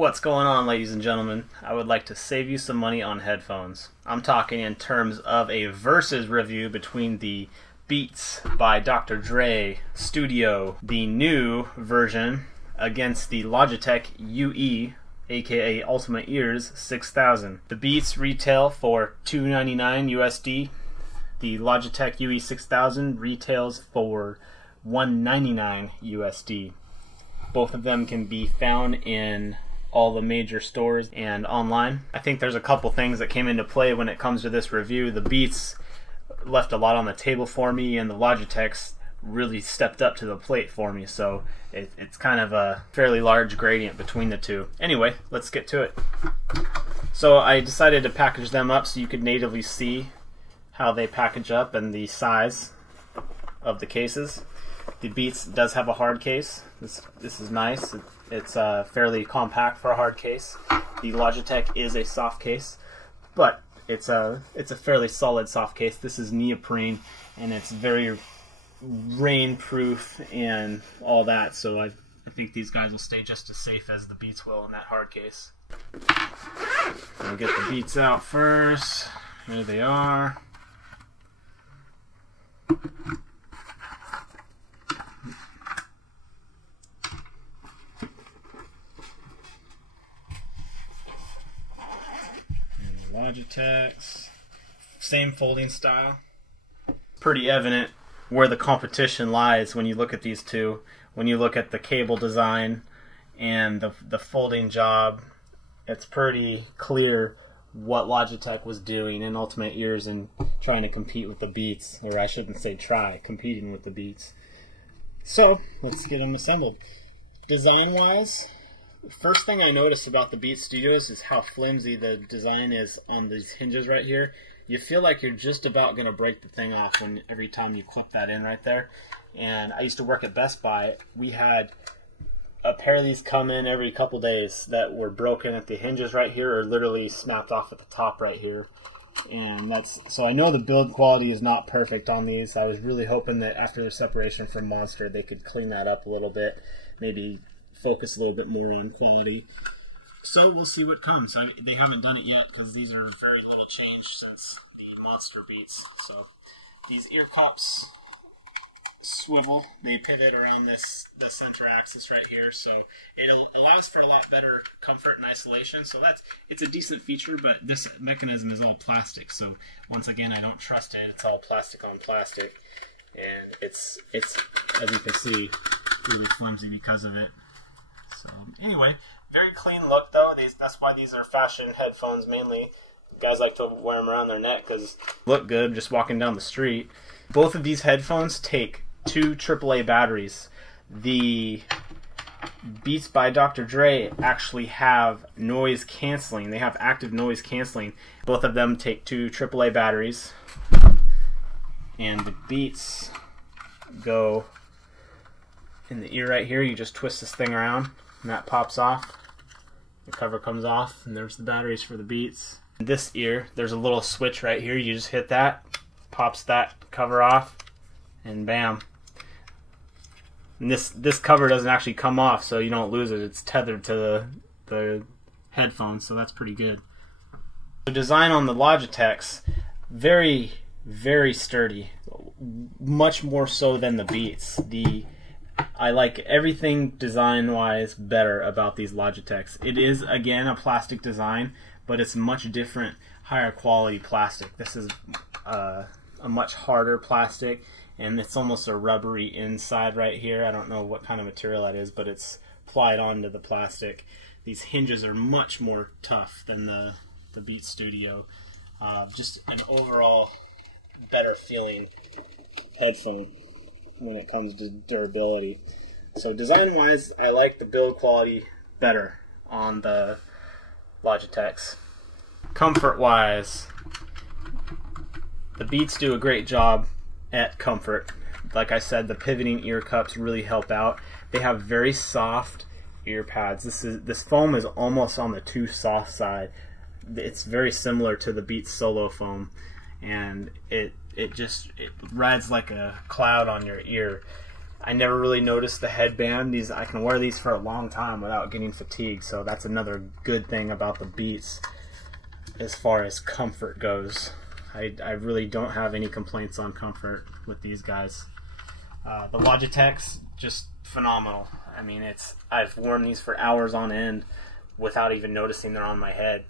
What's going on, ladies and gentlemen? I would like to save you some money on headphones. I'm talking in terms of a versus review between the Beats by Dr. Dre Studio, the new version, against the Logitech UE, aka Ultimate Ears 6000. The Beats retail for $299 USD. The Logitech UE6000 retails for $199 USD. Both of them can be found in all the major stores and online. I think there's a couple things that came into play when it comes to this review. The Beats left a lot on the table for me, and the Logitechs really stepped up to the plate for me, so it's kind of a fairly large gradient between the two. Anyway, let's get to it. So I decided to package them up so you could natively see how they package up and the size of the cases. The Beats does have a hard case. This is nice. It's fairly compact for a hard case. The Logitech is a soft case, but it's a fairly solid soft case. This is neoprene, and it's very rain-proof and all that. So I think these guys will stay just as safe as the Beats will in that hard case. I'll get the Beats out first. Here they are. Logitechs, same folding style. Pretty evident where the competition lies when you look at these two. When you look at the cable design and the folding job, it's pretty clear what Logitech was doing in Ultimate Ears and trying to compete with the Beats, or I shouldn't say try, competing with the Beats. So let's get them assembled. Design wise, first thing I noticed about the Beats Studios is how flimsy the design is on these hinges right here. You feel like you're just about going to break the thing off every time you clip that in right there. And I used to work at Best Buy. We had a pair of these come in every couple days that were broken at the hinges right here, or literally snapped off at the top right here. And so I know the build quality is not perfect on these. I was really hoping that after the separation from Monster they could clean that up a little bit, maybe focus a little bit more on quality. So we'll see what comes. They haven't done it yet because these are very little change since the Monster Beats. So these ear cups swivel, they pivot around the center axis right here, so it allows for a lot better comfort and isolation. So it's a decent feature, but this mechanism is all plastic, so once again I don't trust it. It's all plastic on plastic, and it's as you can see, really flimsy because of it. So anyway, very clean look though. That's why these are fashion headphones mainly. Guys like to wear them around their neck because look good just walking down the street. Both of these headphones take 2 AAA batteries. The Beats by Dr. Dre actually have noise canceling. They have active noise canceling. Both of them take 2 AAA batteries. And the Beats go in the ear right here. You just twist this thing around and that pops off. The cover comes off, and there's the batteries for the Beats. In this ear, there's a little switch right here. You just hit that, pops that cover off, and bam. And this cover doesn't actually come off, so you don't lose it. It's tethered to the headphones, so that's pretty good. The design on the Logitechs, very, very sturdy. Much more so than the Beats. I like everything design-wise better about these Logitechs. It is, again, a plastic design, but it's much different, higher quality plastic. This is a much harder plastic, and it's almost a rubbery inside right here. I don't know what kind of material that is, but it's applied onto the plastic. These hinges are much more tough than the Beats Studio. Just an overall better feeling headphone when it comes to durability. So design wise, I like the build quality better on the Logitechs. Comfort wise, the Beats do a great job at comfort. Like I said, the pivoting ear cups really help out. They have very soft ear pads. This foam is almost on the too soft side. It's very similar to the Beats Solo foam, and it rides like a cloud on your ear. I never really noticed the headband. I can wear these for a long time without getting fatigued, so that's another good thing about the Beats as far as comfort goes. I really don't have any complaints on comfort with these guys. The Logitech's just phenomenal. I mean, I've worn these for hours on end without even noticing they're on my head.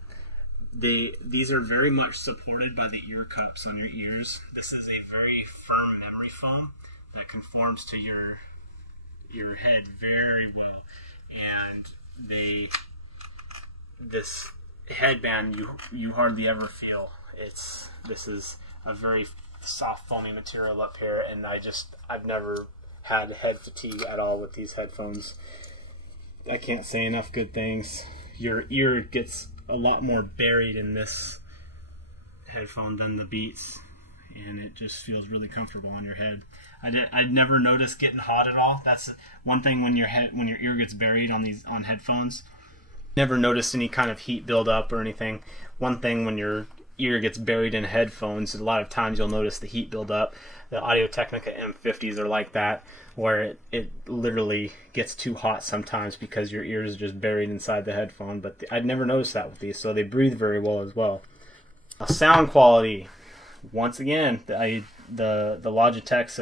These are very much supported by the ear cups on your ears. This is a very firm memory foam that conforms to your head very well, and this headband you hardly ever feel. This is a very soft foamy material up here, and I've never had head fatigue at all with these headphones. I can't say enough good things. Your ear gets a lot more buried in this headphone than the Beats, and it just feels really comfortable on your head. I'd never noticed getting hot at all. That's one thing when your ear gets buried on headphones. Never noticed any kind of heat buildup or anything. One thing when your ear gets buried in headphones, a lot of times you'll notice the heat buildup. The Audio-Technica M50s are like that, where it literally gets too hot sometimes because your ear is just buried inside the headphone. But I'd never noticed that with these, so they breathe very well as well. Now, sound quality, once again, the Logitechs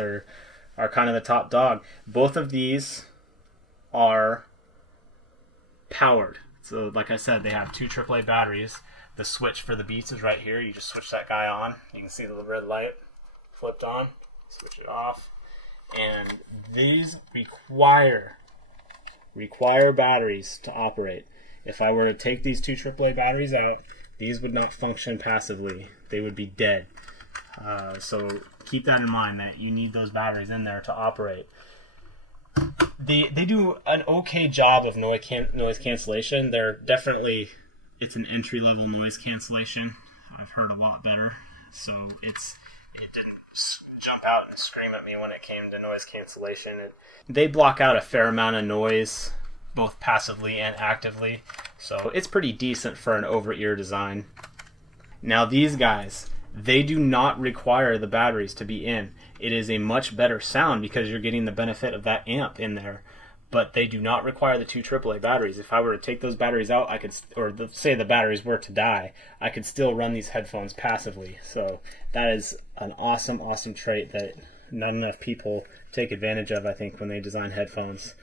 are kind of the top dog. Both of these are powered. So like I said, they have 2 AAA batteries. The switch for the Beats is right here. You just switch that guy on. You can see the red light flipped on. Switch it off. And these require batteries to operate. If I were to take these 2 AAA batteries out, these would not function passively. They would be dead. So keep that in mind, that you need those batteries in there to operate. They do an okay job of noise cancellation. It's an entry-level noise cancellation. I've heard a lot better. So it didn't jump out and scream at me when it came to noise cancellation. They block out a fair amount of noise, both passively and actively. So it's pretty decent for an over-ear design. Now these guys, they do not require the batteries to be in. It is a much better sound because you're getting the benefit of that amp in there. But they do not require the 2 AAA batteries. If I were to take those batteries out, say the batteries were to die, I could still run these headphones passively. So that is an awesome, awesome trait that not enough people take advantage of, I think, when they design headphones.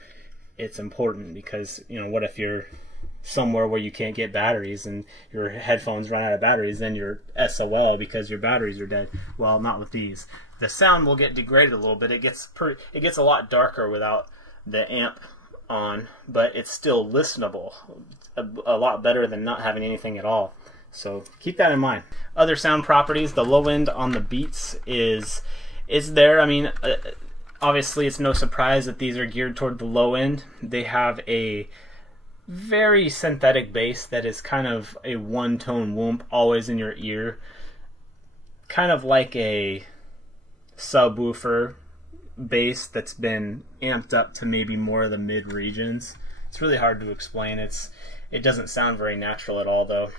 It's important because, what if you're somewhere where you can't get batteries and your headphones run out of batteries, then you're SOL because your batteries are dead. Well, not with these. The sound will get degraded a little bit. It gets a lot darker without the amp on, but it's still listenable. A lot better than not having anything at all. So keep that in mind. Other sound properties, the low end on the Beats is there. I mean, obviously it's no surprise that these are geared toward the low end. They have a very synthetic bass that is kind of a one-tone whoomp always in your ear, kind of like a subwoofer bass that's been amped up to maybe more of the mid regions. It's really hard to explain. It doesn't sound very natural at all, though.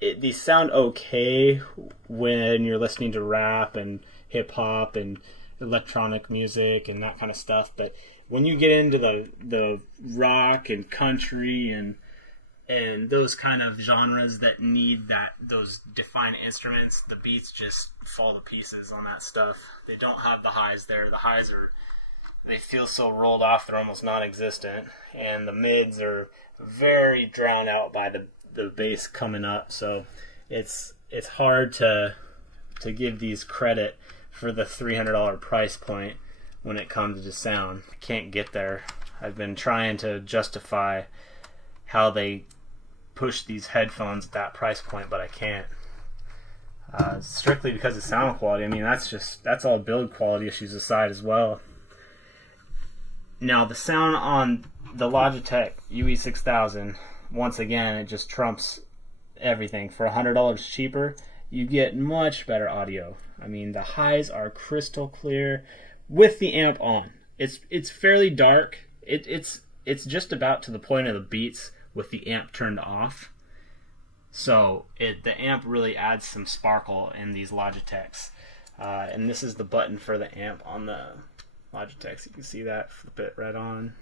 These sound okay when you're listening to rap and hip hop and electronic music and that kind of stuff, but when you get into the rock and country and those kind of genres that need those defined instruments, the Beats just fall to pieces on that stuff. They don't have the highs there. The highs they feel so rolled off they're almost non-existent, and the mids are very drowned out by the bass coming up. So it's hard to give these credit for the $300 price point when it comes to sound. I can't get there. I've been trying to justify how they push these headphones at that price point, but I can't. Strictly because of sound quality. I mean, that's all build quality issues aside as well. Now the sound on the Logitech UE6000, once again, it just trumps everything. For $100 cheaper, you get much better audio. I mean, the highs are crystal clear with the amp on. It's fairly dark. It's just about to the point of the Beats with the amp turned off. So the amp really adds some sparkle in these Logitechs. And this is the button for the amp on the Logitech, you can see that. Flip it right on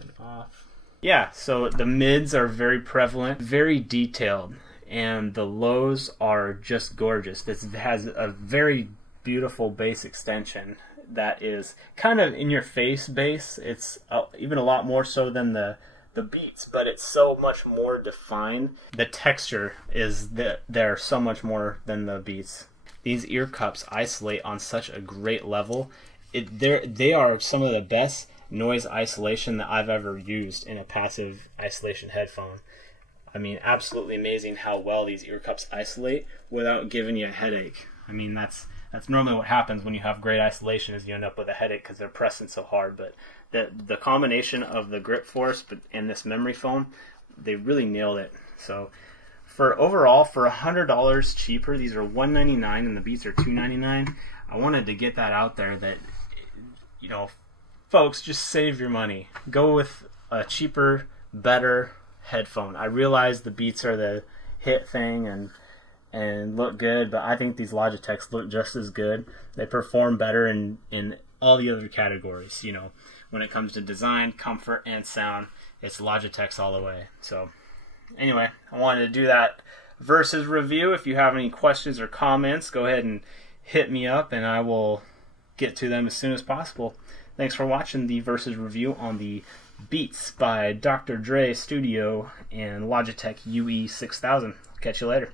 and off. Yeah, so the mids are very prevalent, very detailed, and the lows are just gorgeous. This has a very beautiful bass extension that is kind of in your face bass. It's even a lot more so than the Beats, but it's so much more defined. The texture is there so much more than the Beats. These ear cups isolate on such a great level. They are some of the best noise isolation that I've ever used in a passive isolation headphone. I mean, absolutely amazing how well these ear cups isolate without giving you a headache. I mean, that's normally what happens when you have great isolation, is you end up with a headache because they're pressing so hard. But the combination of the grip force and this memory foam, they really nailed it. So overall, for $100 cheaper, these are $199 and the Beats are $299. I wanted to get that out there that, you know, folks, just save your money. Go with a cheaper, better headphone. I realize the Beats are the hit thing and look good, but I think these Logitechs look just as good. They perform better in all the other categories. You know, when it comes to design, comfort, and sound, it's Logitechs all the way. So anyway, I wanted to do that versus review. If you have any questions or comments, go ahead and hit me up and I will get to them as soon as possible. Thanks for watching the versus review on the Beats by Dr. Dre Studio and Logitech UE6000. Catch you later.